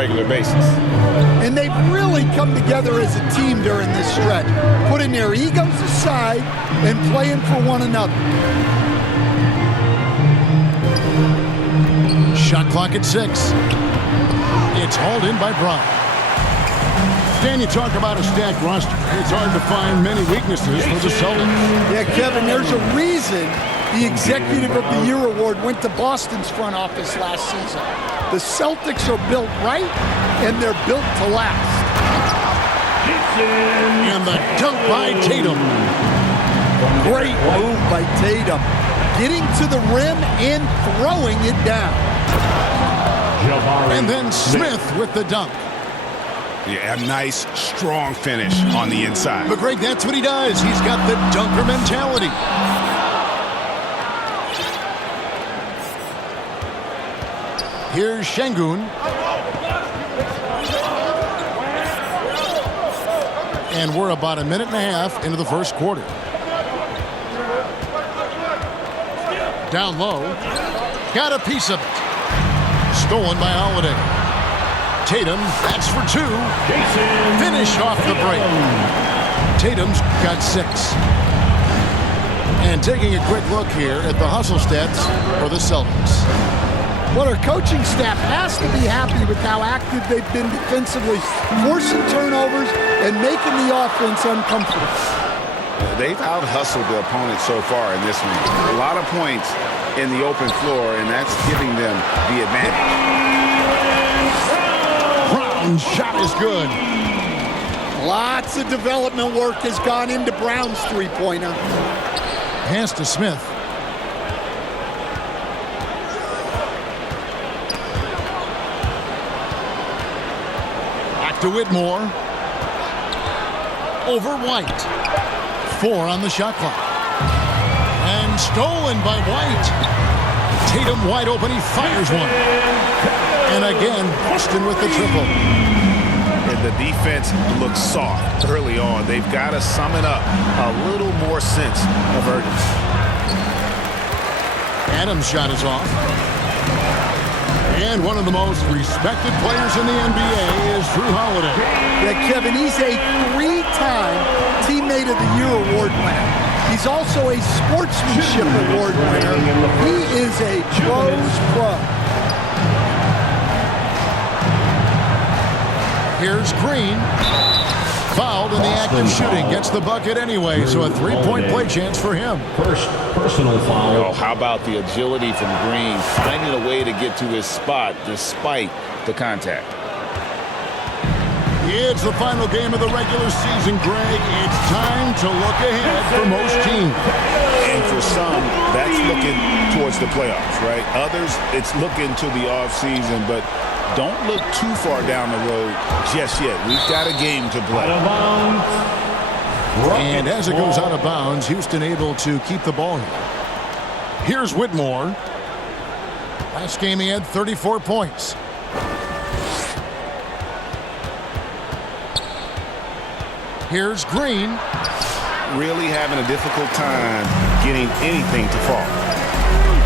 regular basis. And they've really come together as a team during this stretch, putting their egos aside and playing for one another. Shot clock at 6. It's hauled in by Brown. Stan, you talk about a stacked roster. It's hard to find many weaknesses for the Celtics. Yeah, Kevin, there's a reason the Executive of the Year award went to Boston's front office last season. The Celtics are built right, and they're built to last. And the dunk by Tatum. Great move by Tatum. Getting to the rim and throwing it down. And then Smith with the dunk. Yeah, a nice, strong finish on the inside. But Greg, that's what he does. He's got the dunker mentality. Here's Şengün. And we're about a minute and a half into the first quarter. Down low. Got a piece of it. Stolen by Holiday. Tatum, that's for 2. Finish off the break. Tatum's got 6. And taking a quick look here at the hustle stats for the Celtics. Well, our coaching staff has to be happy with how active they've been defensively, forcing turnovers and making the offense uncomfortable. They've out-hustled the opponent so far in this one. A lot of points in the open floor, and that's giving them the advantage. Brown's shot is good. Lots of development work has gone into Brown's three-pointer. Pass to Smith. Back to Whitmore. Over White. 4 on the shot clock. And stolen by White. Tatum wide open. He fires one. And again, Boston with the triple. And the defense looks soft early on. They've got to sum it up a little more sense of urgency. Adams' shot is off. And one of the most respected players in the NBA is Drew Holiday. Yeah, Kevin, he's a 3-time Teammate of the Year award winner. He's also a Sportsmanship Award winner. He is a pro's pro. Here's Green. Fouled in the act of shooting. Gets the bucket anyway, so a 3-point play chance for him. First personal foul. Oh, how about the agility from Green, finding a way to get to his spot despite the contact. It's the final game of the regular season, Greg. It's time to look ahead for most teams. And for some, that's looking towards the playoffs, right? Others, it's looking to the offseason, but don't look too far down the road just yet. We've got a game to play. And as it goes out of bounds, Houston able to keep the ball here. Here's Whitmore. Last game he had 34 points. Here's Green. Really having a difficult time getting anything to fall.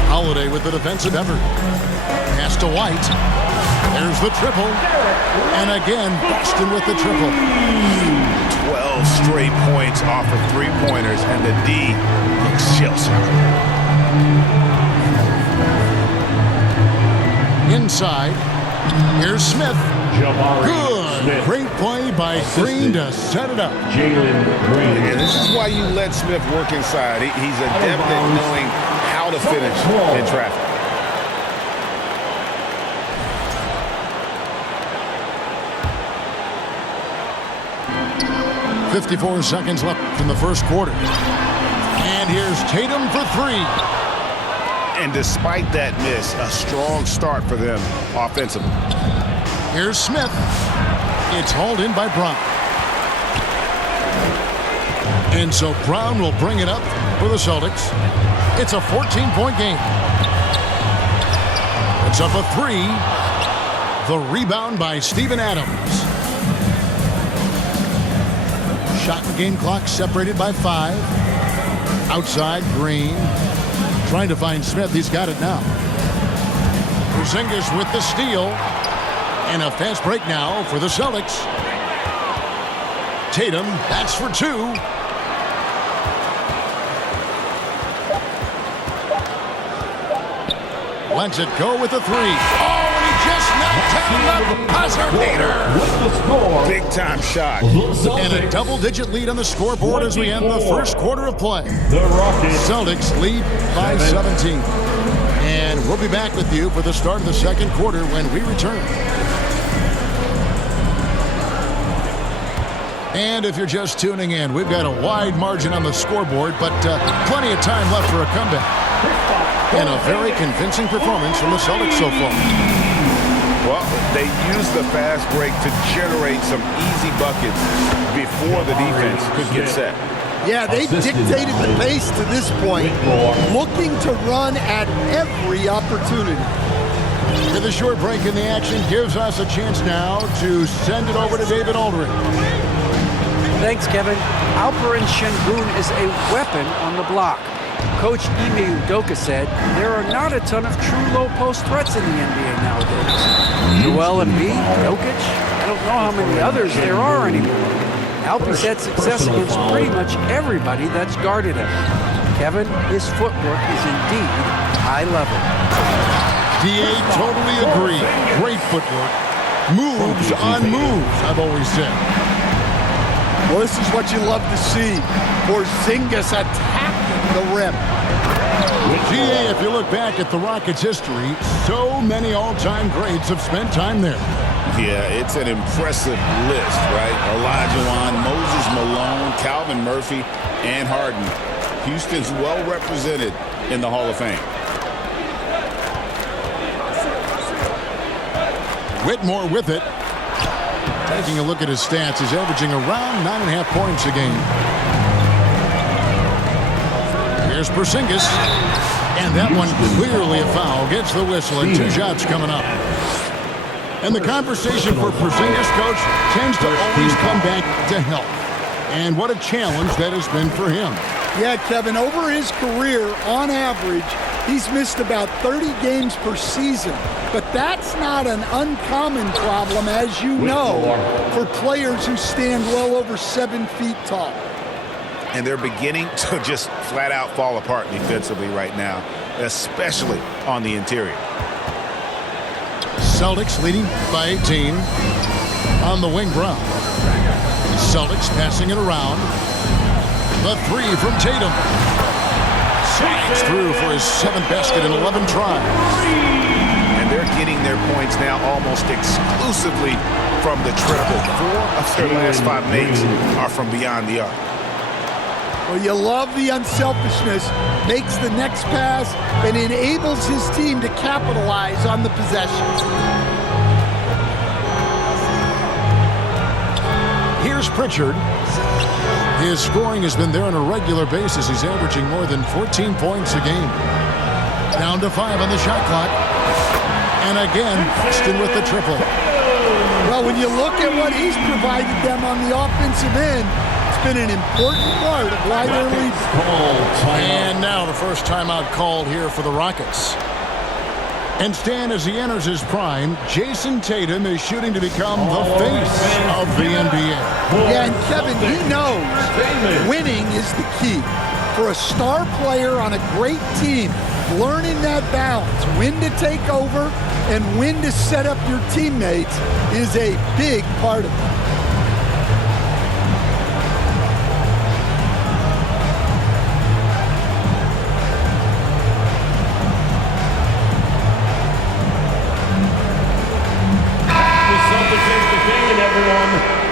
Holiday with the defensive effort. Pass to White. There's the triple. And again, Boston with the triple. 12 straight points off of three-pointers, and the D looks Chelsea. Inside. Here's Smith. Good. Great play by Green to set it up. Jalen Green. And this is why you let Smith work inside. He's adept at knowing how to finish in traffic. .54 seconds left in the first quarter. And here's Tatum for 3. And despite that miss, a strong start for them offensively. Here's Smith. It's hauled in by Brown. And so Brown will bring it up for the Celtics. It's a 14-point game. It's up a 3. The rebound by Steven Adams. Shot and game clock separated by 5. Outside, Green. Trying to find Smith. He's got it now. Porzingis with the steal. And a fast break now for the Celtics. Tatum, that's for two. Lets it go with the three. Oh, and he just knocked down the buzzer beater. With the score, Big time shot. the And a Celtics, double-digit lead on the scoreboard as we end the first quarter of play. the Rockets, Celtics lead by 17. And we'll be back with you for the start of the second quarter when we return. And if you're just tuning in, we've got a wide margin on the scoreboard, but plenty of time left for a comeback. And a very convincing performance from the Celtics so far. Well, they used the fast break to generate some easy buckets before the defense could get set. Yeah, they dictated the pace to this point, looking to run at every opportunity. With a short break in the action gives us a chance now to send it over to David Aldridge. Thanks, Kevin. Alperen Şengün is a weapon on the block. Coach Ime Udoka said there are not a ton of true low-post threats in the NBA nowadays. Joel Embiid, Jokic, I don't know how many others there are anymore. Alpes had success against pretty much everybody that's guarded him. Kevin, his footwork is indeed high level. DA totally agree. Great footwork. Moves on moves, I've always said. Well, this is what you love to see. Porzingis attacking the rim. GA, if you look back at the Rockets' history, so many all-time greats have spent time there. Yeah, it's an impressive list, right? Olajuwon, Moses Malone, Calvin Murphy, and Harden. Houston's well represented in the Hall of Fame. Whitmore with it. Taking a look at his stats, he's averaging around 9.5 points a game. Here's Porzingis. And that one clearly a foul. Gets the whistle and 2 shots coming up. And the conversation for Porzingis, coach, tends to always come back to health. And what a challenge that has been for him. Yeah, Kevin, over his career, on average, he's missed about 30 games per season. But that's not an uncommon problem, as you know, for players who stand well over 7 feet tall. And they're beginning to just flat out fall apart defensively right now, especially on the interior. Celtics leading by 18 on the wing. Brown. Celtics passing it around. The three from Tatum. Slides through for his 7th basket in 11 tries. And they're getting their points now almost exclusively from the triple. 4 of their last 5 makes are from beyond the arc. Well, you love the unselfishness, makes the next pass, and enables his team to capitalize on the possession. Here's Pritchard. His scoring has been there on a regular basis. He's averaging more than 14 points a game. Down to 5 on the shot clock. And again, Boston with the triple. Well, when you look at what he's provided them on the offensive end, it's been an important part of why they're leading. And now the first timeout called here for the Rockets. And Stan, as he enters his prime, Jason Tatum is shooting to become the face of the NBA. Yeah, and Kevin, he knows winning is the key. For a star player on a great team, learning that balance, when to take over and when to set up your teammates, is a big part of it.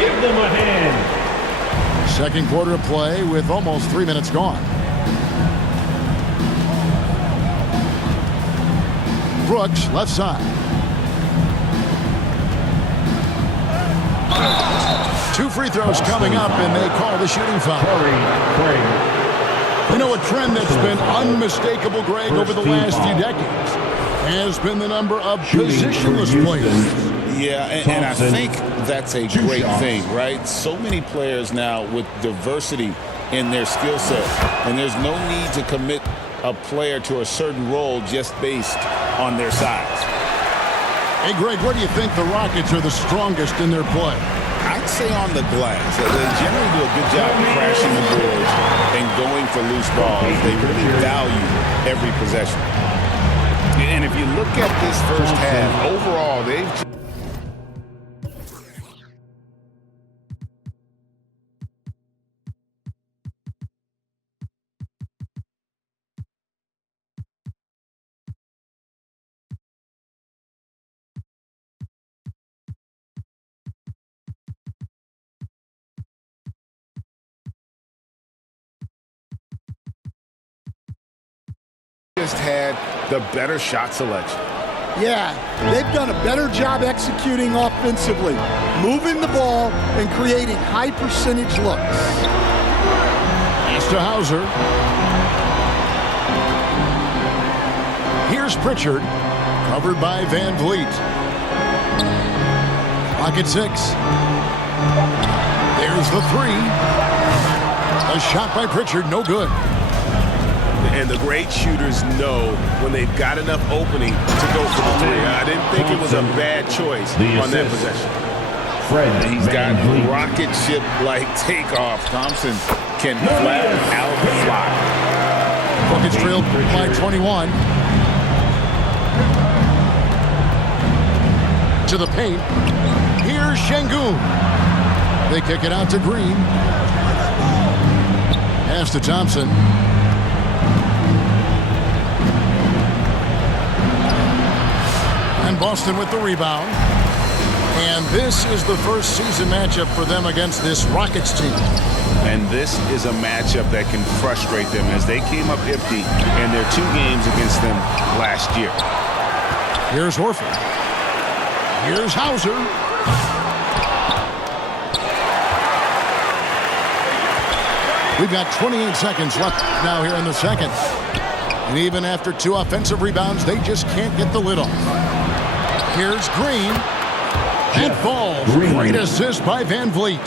Give them a hand. Second quarter of play with almost 3 minutes gone. Brooks, left side. Two free throws coming up, and they call the shooting foul. You know, a trend that's been unmistakable, Greg, over the last few decades has been the number of positionless players. Yeah, and I think that's a great thing, right? So many players now with diversity in their skill set, and there's no need to commit a player to a certain role just based on their size. Hey, Greg, where do you think the Rockets are the strongest in their play? I'd say on the glass. They generally do a good job of crashing the boards and going for loose balls. They really value every possession. And if you look at this first half, overall, they've just had the better shot selection. Yeah, they've done a better job executing offensively, moving the ball and creating high percentage looks. Pass to Hauser. Here's Pritchard, covered by Van Vliet. Clock at 6. There's the 3. A shot by Pritchard, no good. And the great shooters know when they've got enough opening to go for the 3. I didn't think it was a bad choice on that possession. He's got rocket ship-like takeoff. Thompson can flat out fly. Buckets trailed by 21. To the paint. Here's Şengün. They kick it out to Green. Pass to Thompson. And Boston with the rebound. And this is the first season matchup for them against this Rockets team. And this is a matchup that can frustrate them as they came up empty in their 2 games against them last year. Here's Horford. Here's Hauser. We've got 28 seconds left now here in the second. And even after 2 offensive rebounds, they just can't get the lid off. Here's Green. That falls. Great assist by Van Vliet.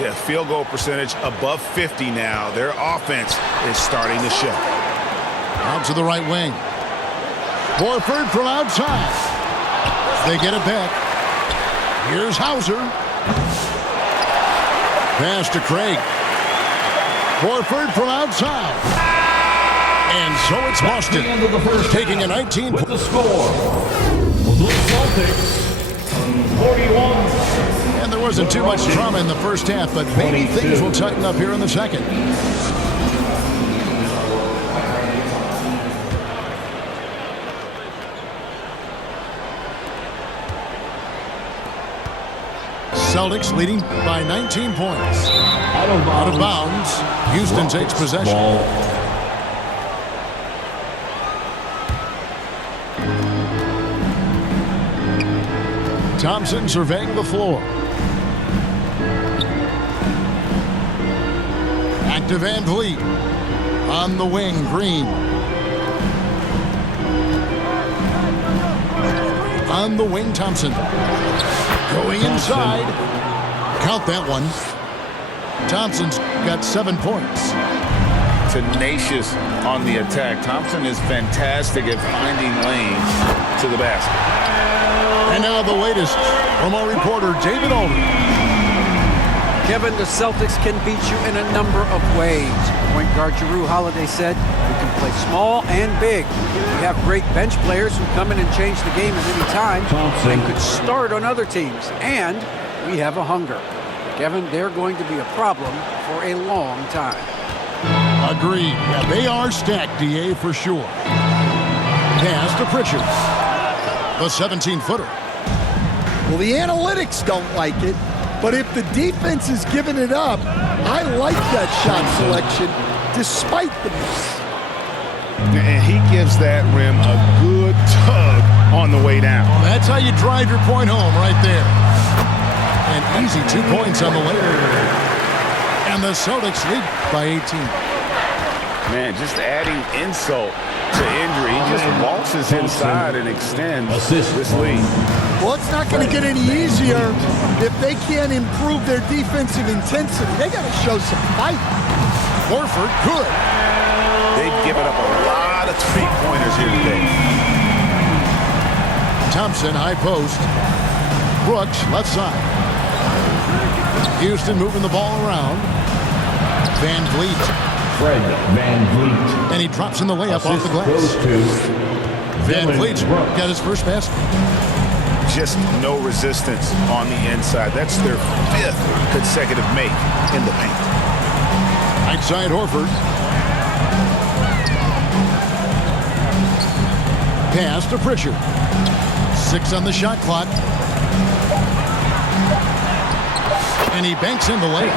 Yeah, field goal percentage above 50 now. Their offense is starting to show. Out to the right wing. Horford from outside. They get it back. Here's Hauser. Pass to Craig. Horford from outside. And so it's Boston taking a 19 with the score. The Celtics 41. And there wasn't too much drama in the first half, but maybe things will tighten up here in the second. Celtics leading by 19 points. Out of bounds. Houston takes possession. Thompson surveying the floor. Back to Van Vliet. On the wing, Green. On the wing, Thompson. Going inside. Count that one. Thompson's got 7 points. Tenacious on the attack. Thompson is fantastic at finding lanes to the basket. And now the latest from our reporter, David Aldridge. Kevin, the Celtics can beat you in a number of ways. Point guard Jrue Holiday said, we can play small and big. We have great bench players who come in and change the game at any time. They could start on other teams. And we have a hunger. Kevin, they're going to be a problem for a long time. Agreed. Yeah, they are stacked, DA, for sure. Pass to Pritchard. The 17-footer. Well, the analytics don't like it, but if the defense is giving it up, I like that shot selection despite the miss. And he gives that rim a good tug on the way down. Well, that's how you drive your point home right there. An easy 2 points on the way. And the Celtics lead by 18. Man, just adding insult to injury. He just waltzes inside and extends this lead. Well, it's not going to get any easier if they can't improve their defensive intensity. They got to show some fight. Horford, good. They've given up a lot of three-pointers here today. Thompson, high post. Brooks, left side. Houston moving the ball around. Van Vliet. Fred Van Vliet. And he drops in the layup off the glass. Goes to Van Vliet's got his first basket. Just no resistance on the inside. That's their 5th consecutive make in the paint. Right side, Horford. Pass to Pritchard. 6 on the shot clock. And he banks in the layup.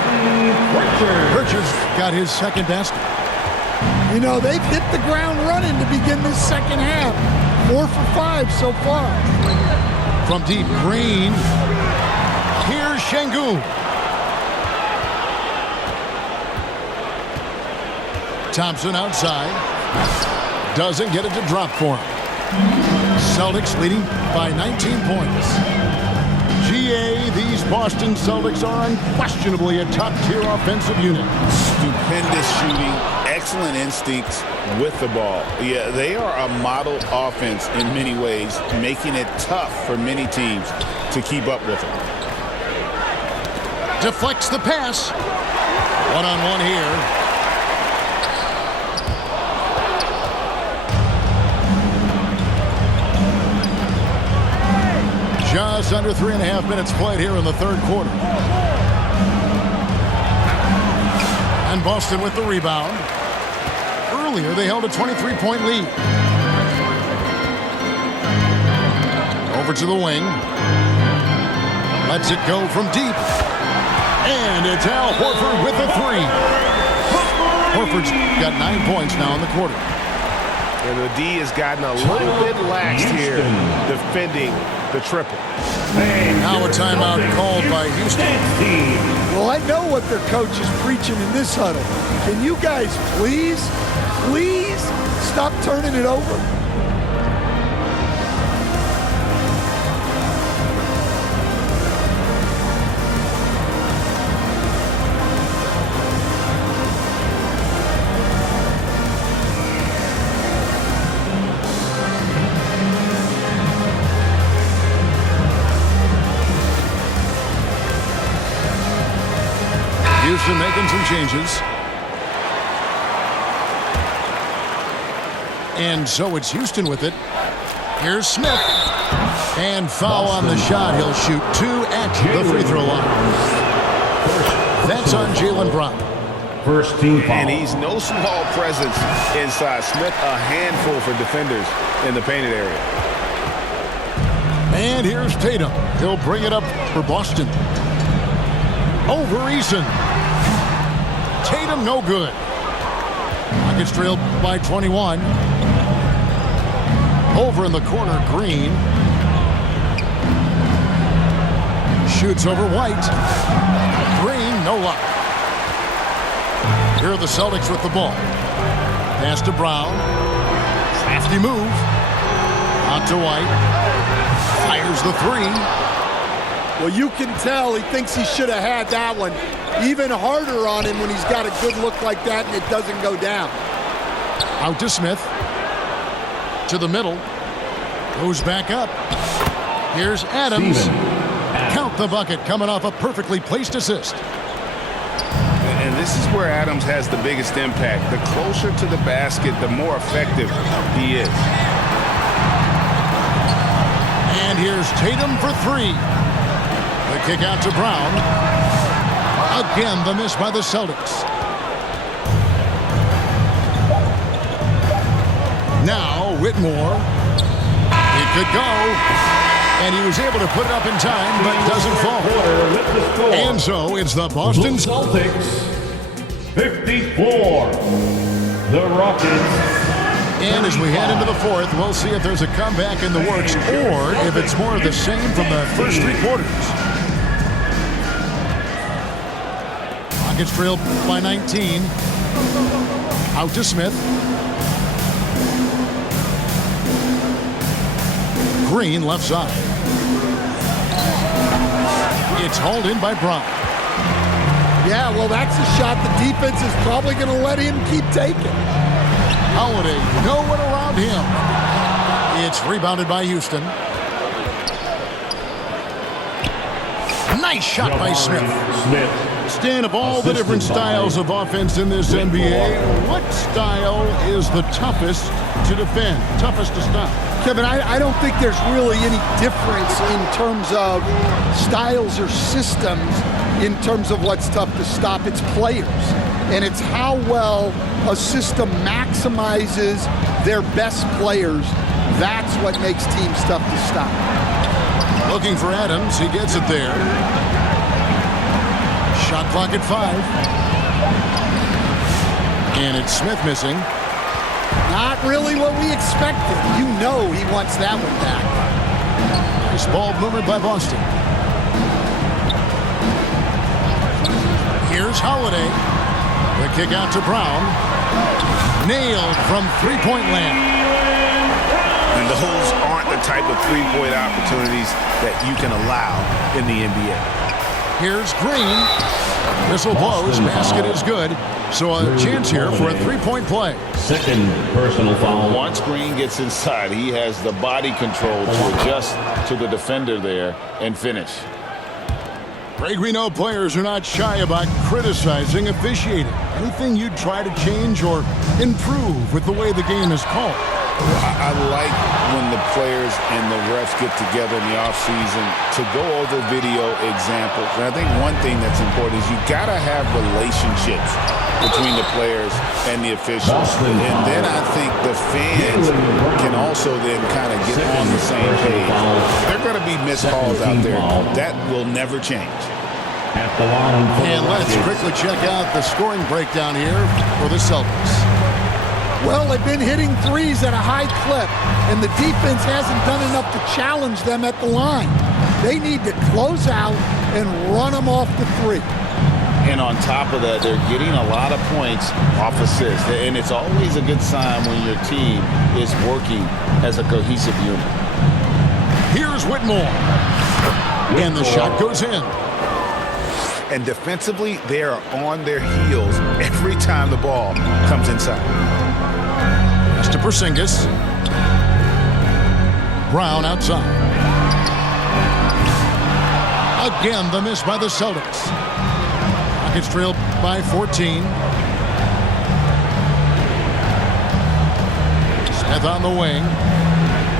Pritchard's got his second basket. You know, they've hit the ground running to begin this second half. 4 for 5 so far. From deep, Green. Here's Şengün. Thompson outside. Doesn't get it to drop for him. Celtics leading by 19 points. GA, these Boston Celtics are unquestionably a top-tier offensive unit. Stupendous shooting, excellent instincts with the ball. Yeah, they are a model offense in many ways, making it tough for many teams to keep up with them. Deflects the pass. One-on-one here. Just under 3.5 minutes played here in the third quarter. And Boston with the rebound. Earlier, they held a 23-point lead. Over to the wing. Lets it go from deep. And it's Al Horford with the 3. Horford's got 9 points now in the quarter. And the D has gotten a little bit lax here defending the triple. Now a timeout called by Houston. Well, I know what their coach is preaching in this huddle. Can you guys please stop turning it over? Houston making some changes. And so it's Houston with it. Here's Smith. And foul on the shot. He'll shoot 2 at the free throw line. That's on Jaylen Brown. First team foul. And he's no small presence inside. Smith a handful for defenders in the painted area. And here's Tatum. He'll bring it up for Boston. Over Eason. Tatum no good. Rockets trailed by 21. Over in the corner, Green. Shoots over White. Green, no luck. Here are the Celtics with the ball. Pass to Brown. Crafty move. Out to White. Fires the 3. Well, you can tell he thinks he should have had that one even harder on him when he's got a good look like that and it doesn't go down. Out to Smith. To the middle. Goes back up. Here's Adams. Count the bucket coming off a perfectly placed assist. And this is where Adams has the biggest impact. The closer to the basket, the more effective he is. And here's Tatum for 3. The kick out to Brown. Again, the miss by the Celtics. Now, Whitmore. It could go. And he was able to put it up in time, but doesn't fall. And so it's the Boston Celtics 54. The Rockets. And as we head into the fourth, we'll see if there's a comeback in the works or if it's more of the same from the first 3 quarters. Rockets trailed by 19. Out to Smith. Green left side. It's hauled in by Brown. Yeah, well, that's a shot the defense is probably going to let him keep taking. Holiday, no one around him. It's rebounded by Houston. Nice shot by Smith. Smith. Stan, of all the different styles of offense in this NBA, what style is the toughest to defend, toughest to stop? Kevin, I don't think there's really any difference in terms of styles or systems in terms of what's tough to stop. It's players, and it's how well a system maximizes their best players. That's what makes teams tough to stop. Looking for Adams. He gets it there. Shot clock at 5. And it's Smith missing. Not really what we expected. You know he wants that one back. Nice ball movement by Boston. Here's Holiday. The kick out to Brown. Nailed from three-point land. And those aren't the type of three-point opportunities that you can allow in the NBA. Here's Green. Whistle blows. Basket is good. So a chance here for a three-point play. Second personal foul. Once Green gets inside, he has the body control to adjust to the defender there and finish. Greg, we know players are not shy about criticizing officiating. Anything you'd try to change or improve with the way the game is called? I like when the players and the refs get together in the offseason to go over video examples. And I think one thing that's important is you got to have relationships between the players and the officials. And then I think the fans can also then kind of get on the same page. There are going to be missed calls out there. That will never change. At the line for And the let's Rockets. quickly check out the scoring breakdown here for the Celtics. Well, they've been hitting threes at a high clip, and the defense hasn't done enough to challenge them at the line. They need to close out and run them off the three. And on top of that, they're getting a lot of points off assists. And it's always a good sign when your team is working as a cohesive unit. Here's Whitmore. And the shot goes in. And defensively, they are on their heels every time the ball comes inside. Pass to Porzingis. Brown outside. Again, the miss by the Celtics. Rockets trailed by 14. Smith on the wing.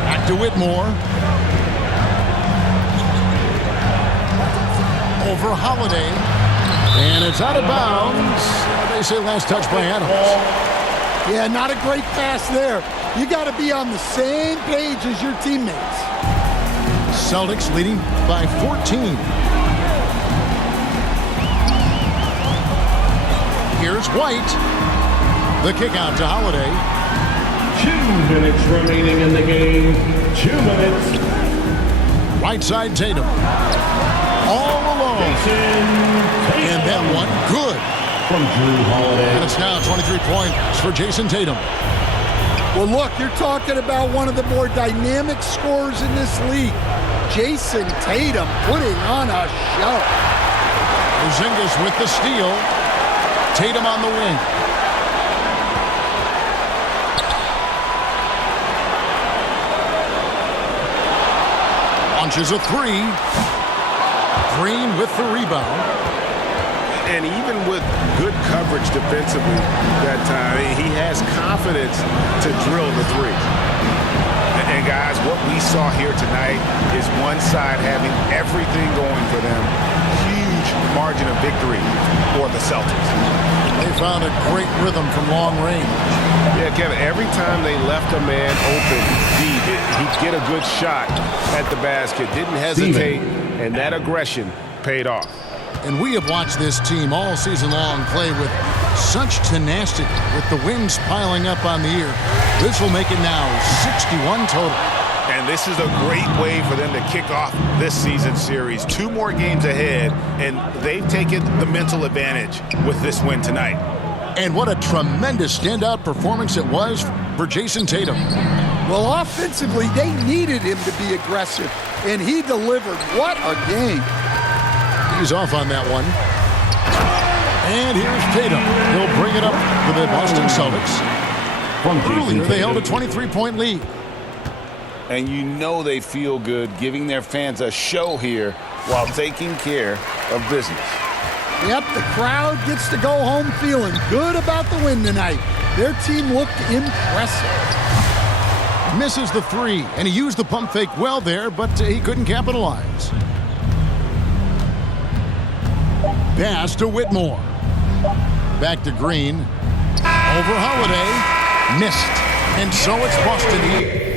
Back to Whitmore. Over Holiday. And it's out of bounds. They say last touch by Adams. Yeah, not a great pass there. You got to be on the same page as your teammates. Celtics leading by 14. Here's White. The kick out to Holiday. 2 minutes remaining in the game. 2 minutes. Right side Tatum. All alone. And that one good. From Drew Holiday. And it's now 23 points for Jason Tatum. Well, look, you're talking about one of the more dynamic scorers in this league. Jason Tatum putting on a show. Porzingis with the steal. Tatum on the wing. Launches a three. Green with the rebound. And even with good coverage defensively that time, he has confidence to drill the three. And guys, what we saw here tonight is one side having everything going for them. Huge margin of victory for the Celtics. They found a great rhythm from long range. Yeah, Kevin, every time they left a man open deep, he'd get a good shot at the basket. Didn't hesitate, and that aggression paid off. And we have watched this team all season long play with such tenacity, with the wins piling up on the year. This will make it now 61 total. And this is a great way for them to kick off this season series. 2 more games ahead, and they've taken the mental advantage with this win tonight. And what a tremendous standout performance it was for Jason Tatum. Well, offensively, they needed him to be aggressive, and he delivered. What a game. He's off on that one. And here's Tatum. He'll bring it up for the Boston Celtics. Earlier, they held a 23-point lead. And you know they feel good giving their fans a show here while taking care of business. Yep, the crowd gets to go home feeling good about the win tonight. Their team looked impressive. Misses the three, and he used the pump fake well there, but he couldn't capitalize. Pass to Whitmore. Back to Green. Over Holiday. Missed. And so it's Boston.